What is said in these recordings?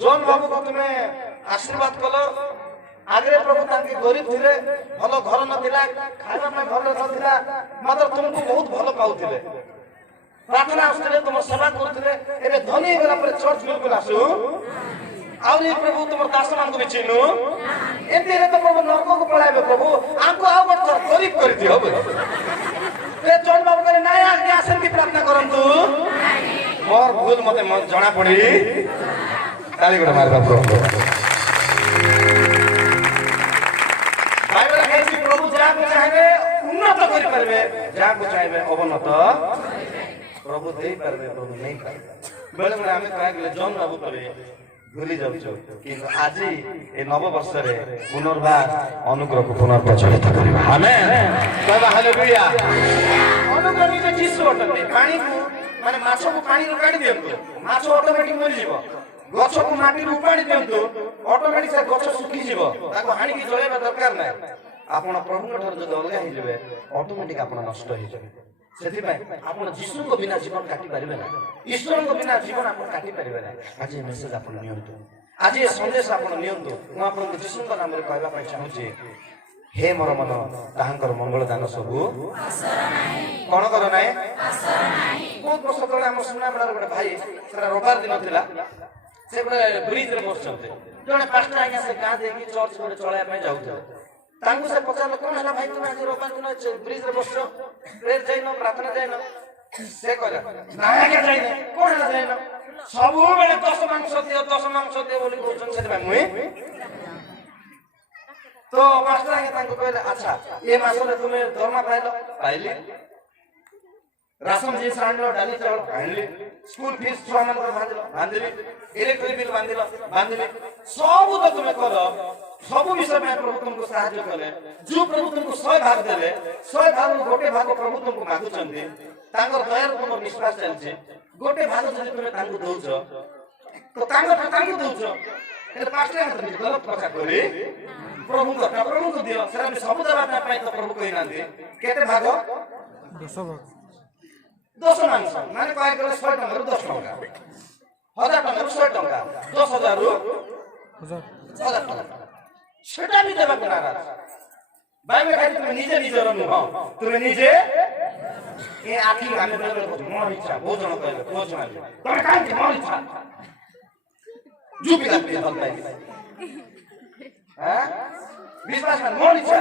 John बाबू को तुम्हें आशीर्वाद कल आगे प्रभु तांके गरीब थिले भलो घर नथिला खाଇବା ପାଇଁ ଭଲ ନଥିଲା ମାତ୍ର ତୁମକୁ ବହୁତ ଭଲ ପାଉଥିଲେ प्रार्थना आसुଥିଲେ तुम सेवा କରୁଥିଲେ ଏବେ ଧନୀ ହେଇଗଲା ପରେ ଚର୍ଚ୍ଚ ବିଲକୁଲ ଆସୁ आउरी प्रभु तुम दास मान को चिन्हु एमती रे तो प्रभु नरक को पळाइबे प्रभु आंको आउ बड गरीब कर दियो ए जॉन बाबू करे नाय आज्ञा शांति प्रार्थना करंतु मोर भूल मते जणा पड़ी ताली गोटा मारबा प्रभु बाइबल कहछि प्रभु जा को चाहे उन्नत करि परबे जा को चाहे अवनत प्रभु देई परबे प्रभु नहीं परबे बेले बेले हमें कह गेले जॉन बाबू करे भूली जाउछु किंतु आज ए नव वर्ष रे पुनर्बार अनुग्रह को पुनर्प्रचलित करिबा आमेन कहबा हालेलुया अनुग्रह निजे जीसु अटते पानी को माने माछो को पानी रो काढी दियंतु माछो ऑटोमेटिक मरि जीवो गछ को माटी रो उपाडी दियंतु ऑटोमेटिक से गछ सुखी जीवो ताको हानि की जळेबा दरकार नै आपण प्रभु ठार जद अलगा हि जेबे ऑटोमेटिक आपण नष्ट हि जेबे सेति भाई आपण जीसु को बिना जीवन काटी परिबे ना ईश्वर को बिना जीवन आपण काटी परिबे ना आज ये मेसेज आपण नियंतु आज ये संदेश आपण नियंतु मु आपण जीसु को नाम रे कहबा पय चाहू छी हे मोर मन ताहांकर मंगल दान सबु आसर नाही कोन कर नाही आसर नाही बहुत वर्ष तळे हम सुना बडा बडा भाई सेरा रविवार दिन थिला से बडा ब्रिज रे बसचते जने पास्टर आज्ञा से गा देकी चर्च को चलाया पय जाउथे तांगु से पचार कोन हला भाई तुम आज रविवार दिन ब्रिज रे बसछो प्रेयर जाइनो प्रार्थना जाइनो से कहला नाया के जाइनो कोन हला जाइनो सबु बेले 10 मांस दियो बोली बोलछन से भाई मुई तो मास्टर आगे तांको कहले अच्छा ए मासरे तुमे दरमा पाइली राशन जी साणलो डाली चावल आनली स्कूल फीस छो मन को बांधली इलेक्ट्रिक बिल बांधली सब तो तुमे करो सब विषय में प्रभु तुमको सहायता करे जो प्रभु तुमको 100 भाग देले 100 भाग में गोटे भाग प्रभु तुमको मागु चंदी तांकर दयार तुम विश्वास चलछे गोटे भाग जदि तुमे तांको दोउछो तो तांको दोउछो ए पास्टर आगे गलत प्रचार करी प्रभु को दियो सेरा में सब दबा पाए तो प्रभु कहि नांदी केते भाग 10 मांस माने काय करे 100 टका रु 10 टका 1000 टका रु 100 टका 10000 रु 1000 टका सेटा भी देबा नाराज बाइबल कहै तुम निजे नुह तुम निजे ए आखी हमें बेले मोर इच्छा भोजन कहले भोजन तमे काई मोर इच्छा जुपिला पे भल पाइ हां विश्वास में मोर इच्छा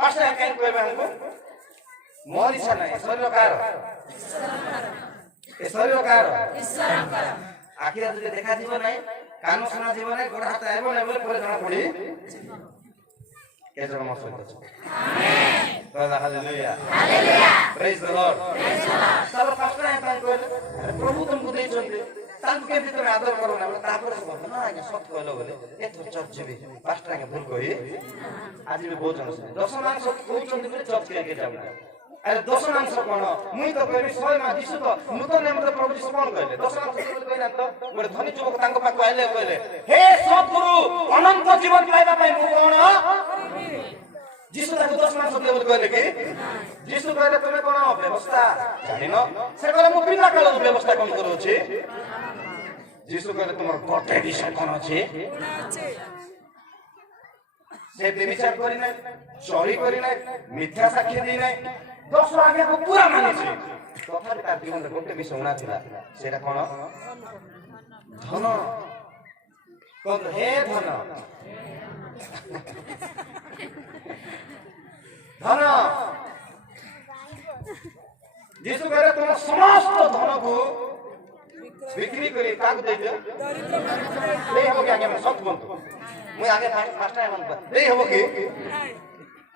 पास्टर काई कहबे हमको मोर इच्छा नहीं शरीर कार ए शरीर कार ईश्वर आखिर तुझे देखा जीव नहीं कान सुना जीव नहीं गोड़ हाथ आइबो नै बोले पूरा जना पड़ी के जण मत आमेन कहला हालेलुया प्रेज द लॉर्ड सब पास्टर है प्रभु तुमको दे छथि तांको के भीतर आदर करो ना तापर से बोल ना आगे सत कहलो बोले ए तो चर्च जेबे पास्टर आगे भूल कहि आज भी बहुत जन से 10 मांस कोइ चंदी बोले चर्च के जाबे अरे 10 मांस कोन मुई तो कहबी 100 मांस जीसु तो नूतन नाम तो प्रभु जीसु कोन कहले 10 मांस बोले कहना तो बोले धनी युवक तांको पाको आइले कहले हे सद्गुरु अनंत जीवन पाइबा पई मु कोन जीसु ताको 10 मांस बोले कहले कि जीसु कहले तमे कोन व्यवस्था जानिनो से कहले मु बिना काल व्यवस्था कोन करू छी जीसु कहले तुमर गोटे विषय कोन अछि से व्यभिचार करी नै चोरी करी नै मिथ्या साक्षी दी नै 10 आज्ञा को पूरा माने छी तथापि तार जीवन रे गोटे विषय उना थिला सेटा कोन धन कोन हे धन धन जीसु कहले तुम समस्त धन को बिक्री करी काग दे दे नहीं हो गया मैं सत बोलतो मैं आगे फास्ट है मन नहीं हो कि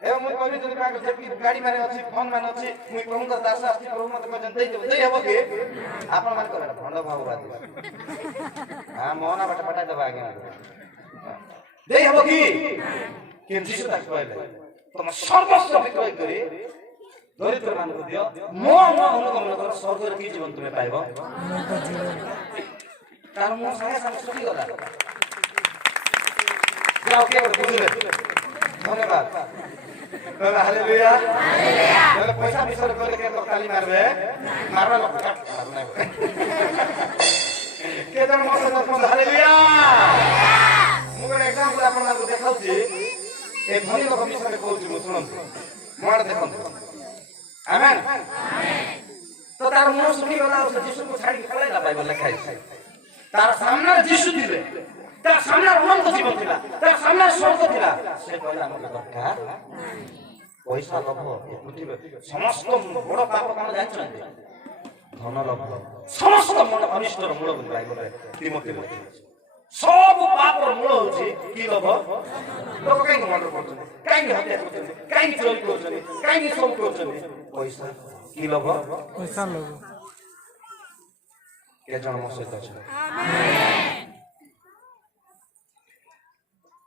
ए मैं कहबी जदी काग जेपी गाड़ी माने अछि फोन माने अछि मैं कहूं का दास आस्ति प्रभु मत कहन दे नहीं हो कि आपन मान करे भंड भाव बात हां मोहना बटा बटा दबा आगे नहीं हो कि जीसु तक कहले तुम सर्वस्व विक्रय करी दरिद्र मान को दियो मो अनुगमन कर स्वर्ग रे की जीवन तुमे पाइबो तार मो संगे संस्कृति गला जाओ के बुझले धन्यवाद कहला हालेलुया हालेलुया पैसा विसर्जन करे के तो ताली मारबे मारबा लोग काट के जन मो से हालेलुया ଏ ଧନୀ ଲୋକ ବିଷୟରେ କହୁଛି ମୁଁ ଶୁଣନ୍ତୁ ମୋ ଆଡେ ଦେଖନ୍ତୁ ଆମେନ୍ ତ ତାର ମୁହଁ ଶୁଖିଗଲା ଆଉ ସେ ଯୀଶୁକୁ ଛାଡ଼ିକି ପଳେଇଲା ବାଇବଲ ଲେଖା ହେଇଛି ତାର ସାମ୍ନାରେ ଯୀଶୁ ଥିଲେ ତାର ସାମ୍ନାରେ ଅନନ୍ତ ଜୀବନ ଥିଲା ତାର ସାମ୍ନାରେ ସ୍ୱର୍ଗ ଥିଲା ସେ କହିଲା ମୋତେ ଦରକାର ପଇସା ଲୋଭ ପୃଥିବୀ ସମସ୍ତ ବଡ଼ ପାପ କଣ ଜାଣିଛନ୍ତି ଧନ ଲୋଭ ସମସ୍ତ ମନ ଅନିଷ୍ଟର ମୂଳ ବୋଲି ବାଇବଲରେ ତିମୋଥୀ ଲେଖିଛି ସବୁ ପାପର ମୂଳ ହଉଛି କି ଲୋଭ ଲୋକ କାହିଁକି ମର୍ଡର କରୁଛନ୍ତି କାହିଁକି ହତ୍ୟା କରୁଛନ୍ତି କାହିଁକି ଚୋରି କରୁଛନ୍ତି କାହିଁକି ସବୁ କରୁଛନ୍ତି ପଇସା କି ଲୋଭ ପଇସା ଲୋଭ କେ ଜଣ ମୋ ସହିତ ଅଛନ୍ତି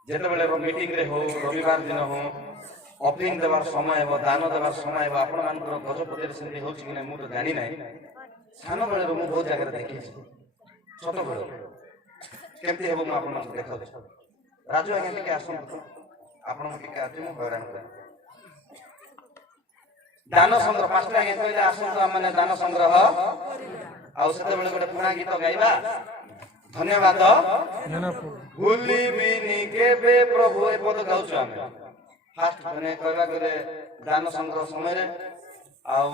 ଯେତେବେଳେ ମିଟିଂରେ ହଉ ରବିବାର ଦିନ ହଉ ଅଫିଂ ଦେବାର ସମୟ ହେବ ଦାନ ଦେବାର ସମୟ ହେବ ଆପଣମାନଙ୍କର ଗଜପତିରେ ସେମିତି ହେଉଛି କି ନାହିଁ ମୁଁ ତ ଜାଣି ନାହିଁ ସାନ ବେଳରୁ ମୁଁ ବହୁତ ଜାଗାରେ ଦେଖିଛି ଛୋଟ ବେଳରୁ କେମିତି ହେବ ମୁଁ ଆପଣମାନଙ୍କୁ ଦେଖାଉଛି ରାଜୁ ଆଜ୍ଞା ଟିକେ ଆସନ୍ତୁ ଆପଣଙ୍କୁ ଟିକେ ଆଜି ମୁଁ ହଇରାଣ କରେ ଦାନ ସଂଗ୍ରହ ପାଞ୍ଚଟା ଆଜ୍ଞା କହିଲେ ଆସନ୍ତୁ ଆମମାନେ ଦାନ ସଂଗ୍ରହ ଆଉ ସେତେବେଳେ ଗୋଟେ ପୁରୁଣା ଗୀତ ଗାଇବା ଧନ୍ୟବାଦ ଭୁଲିବିନି କେବେ ପ୍ରଭୁ ଏ ପଦ ଗାଉଛୁ ଆମେ ଫାଷ୍ଟ ମାନେ କହିବା ଗଲେ ଦାନ ସଂଗ୍ରହ ସମୟରେ ଆଉ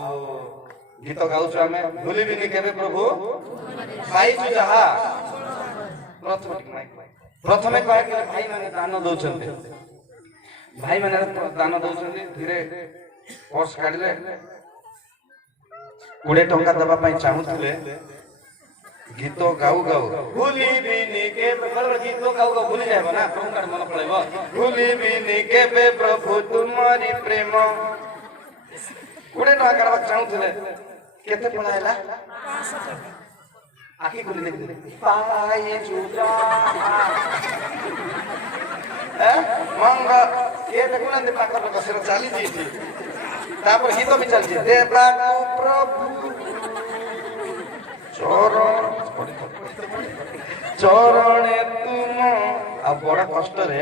ଗୀତ ଗାଉଛୁ ଆମେ ଭୁଲିବିନି କେବେ ପ୍ରଭୁ ପାଇଛୁ ଯାହା ପ୍ରଥମେ କହିଲେ ଭାଇମାନେ ଦାନ ଦଉଛନ୍ତି ଭାଇମାନେ ଦାନ ଦଉଛନ୍ତି ଧୀରେ ପର୍ସ କାଢିଲେ 20 ଟଙ୍କା ଦେବା ପାଇଁ ଚାହୁଁଥିଲେ ଗୀତ ଗାଉ ଗାଉ ଭୁଲିବିନି କେବେ ଗୀତ ଗାଉ ଗାଉ ଭୁଲି ଯାବ ନା ପ୍ରଭୁ କାର୍ଡ ମନେ ପଳେଇବ ଭୁଲିବିନି କେବେ ପ୍ରଭୁ ତୁମରି ପ୍ରେମ 20 ଟଙ୍କା କାଢବାକୁ ଚାହୁଁଥିଲେ କେତେ ପଳାଇଲା ଆଖି ଖୋଲି ଦେଖିଲେ ମଙ୍ଗ ଏ ଦେଖୁନାହାନ୍ତି ପାଖର ଲୋକ ସେଟା ଚାଲିଛି ତାପରେ ଗୀତ ବି ଚାଲିଛି ଦେବାକୁ ପ୍ରଭୁ ଚରଣେ ତୁମ ଆଉ ବଡ କଷ୍ଟରେ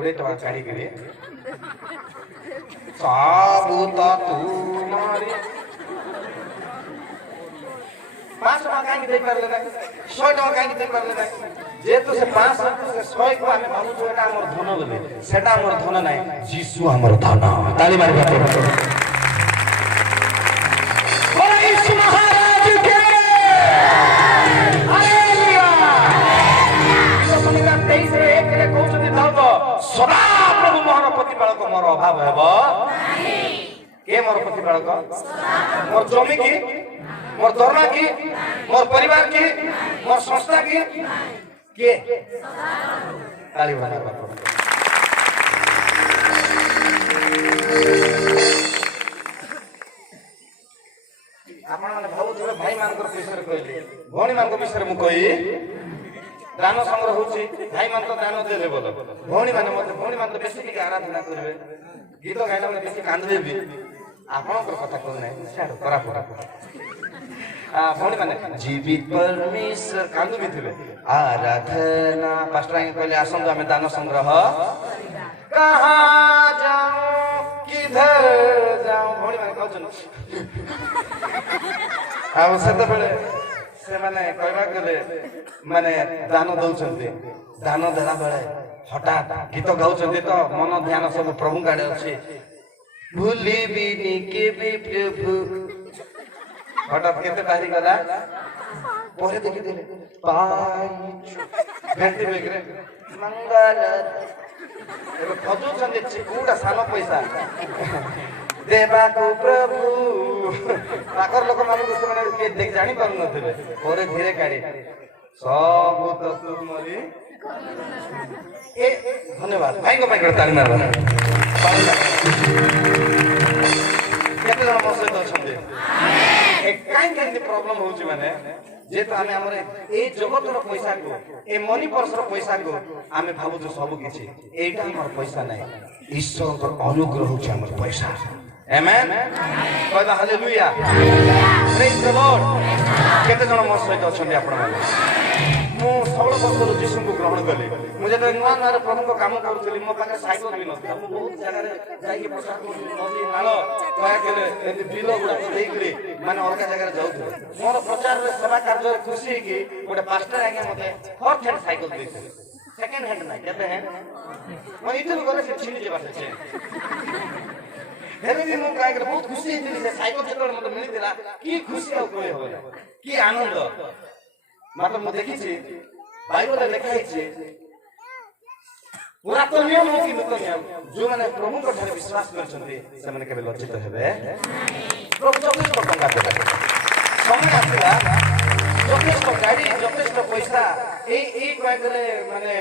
20 ଟଙ୍କା କାଢିକିରି ସବୁ ତ ତୁମରି 5 ଟଙ୍କା କାହିଁକି ଦେଇପାରିଲେ ନାହିଁ 100 ଟଙ୍କା କାହିଁକି ଦେଇପାରିଲେ ନାହିଁ ଯେହେତୁ ସେ 500 100 କୁ ଆମେ ଭାବୁଛୁ ଏଟା ଆମର ଧନ ବୋଲି ସେଟା ଆମର ଧନ ନାହିଁ ଯୀଶୁ ଆମର ଧନ ତାଳି ମାରିବା ଯୀଶୁ ମହାରାଜ କେ ହାଲେଲୁୟା ସଂହିତା 23:1 ରେ କହୁଛନ୍ତି ଦାଉଦ ସଦା ପ୍ରଭୁ ମୋର ପ୍ରତିପାଳକ ମୋର ଅଭାବ ହେବ ନାହିଁ କେ ମୋର ପ୍ରତିପାଳକ ମୋର ଜମି କି मोर दरमा की मोर परिवार की मोर संस्था की के ताली बजाओ आपण माने भाबुथिबे भाई मानकर विषय कहली भौणी मानकर विषय मु कहि दान संग्रह होची भाई मान तो दान देले बोल भौणी माने मते भौणी मान तो बेसी के आराधना करबे गीत गाइला माने बेसी कांदबे भी आपनकर कथा कोन नै छाड़ करा पड़ा भौणी माने जीवित परमेश्वर कांदु भी थिबे आराधना पास्टर आगे कहले आसंतु आमे दान संग्रह कहां जाऊं किधर जाऊं भौणी माने कहछन आ सेते बेले से माने कहबा गले माने दान दउछन्ते दान देला बेले हठात गीत गाउछन्ते तो मन ध्यान सब प्रभु काडे अछि भूलिबिनी केबे प्रभु हठात केते बाहरी गला परे देखि देले पाइछु घंटी बेगरे मंगल एबे खजु छन्ते चिकुडा सानो पैसा देवा को प्रभु पाकर लोक मानक से के देख जानि पारु नथिले परे धीरे काढे सब तो तुमरी ए धन्यवाद भाई को ताली मारबा केते जण मो सहित छन्ते एक काइन काइन प्रॉब्लम होउची माने जेतो आमे हमर ए जगतर पैसा को ए मनी पर्सर पैसा को आमे भाबु जो सब किछि एटा हमर पैसा नै ईश्वर को अनुग्रह होउची हमर पैसा आमेन कहबा हालेलुया प्रेज द लॉर्ड केते जण मो सहित छन्ते आपण माने मु 16 वर्षर जीसु को ग्रहण कले मु जे नवा नवा प्रभु को काम करथली मो पाखे साइकिल भी नथला मु बहुत जगह रे जाई के प्रचार करथली नदी नाल कया केले एते बिलो गुडा देइकरी माने अलग जगह रे जाउथले मोर प्रचार रे सेवा कार्य खुशी की गोटे पास्टर आगे मते फॉर साइकिल देइछे सेकंड चेन हैंड ना कहते हैं मैं इतने करे से छिन जे बात छे हेरे भी मु काय कर बहुत खुशी हेतिली से साइकिल चेतल मतलब मिली दिला की खुशी हो कोई होला की आनंद मतलब मु देखि छी बाइबल लिखा है पुरातन नियम हो कि नूतन नियम जो माने प्रभु को ठारे विश्वास करछन्ते से माने केबे लज्जित हेबे प्रभु जथेष्ट टंका देबे समय आसिला जथेष्ट गाड़ी जथेष्ट पैसा ए काय करे माने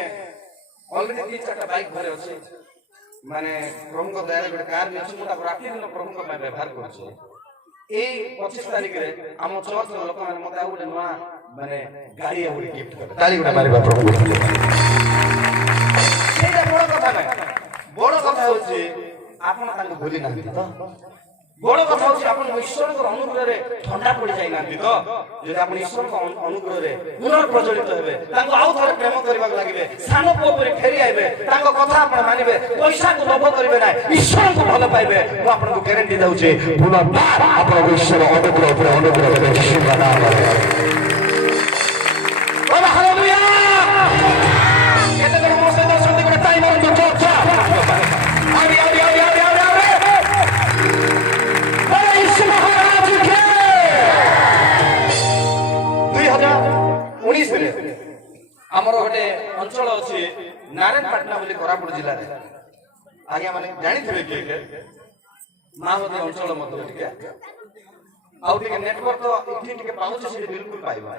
ऑलरेडी 3-4 बाइक भरे अछि माने प्रभु को दया रे कार में मुटा राखी दिन प्रभु को व्यवहार करछे ए 25 तारिख रे हम चर्च लोक माने मते आउले नुआ माने गाड़ी आउले गिफ्ट करे ताली गुडा मारिबा प्रभु को सेटा बड़ कथा नै बड़ कथा होछि आपण तांको भूली नांती तो बड़ कथा होछि आपण ईश्वर को अनुग्रह रे ठंडा पड़ी जाई नांती तो जे आपण ईश्वर को अनुग्रह रे पुनर्प्रज्वलित हेबे तांको आउ थरे प्रेम करबा लागिबे सानो पोपरे फेरी आइबे तांको कथा आपण मानिबे पैसा को लोभ करबे ना ईश्वर को भल पाइबे मु आपण को गारंटी दउछि पुनर्बार आपण को ईश्वर अनुग्रह पर अनुग्रह करे यीशु का नाम रे बोला हालेलुया केते लोग मोसे दर्शन दे करे ताई मार दो चोचा आवी आवी आवी आवी बोला यीशु महाराज के 2019 रे हमर गोटे अंचल अछि नारायणपाटना बोली कोरापुट जिल्ला रे आज्ञा माने जानि थिबे के मावती अंचल मध्ये टिके आउ टिके नेटवर्क तो इठी टिके पाउछ से बिल्कुल पाइबा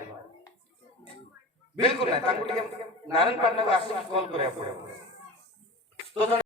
बिल्कुल ना तांको टिके नारायणपाटना को आसी कॉल करे पड़े तो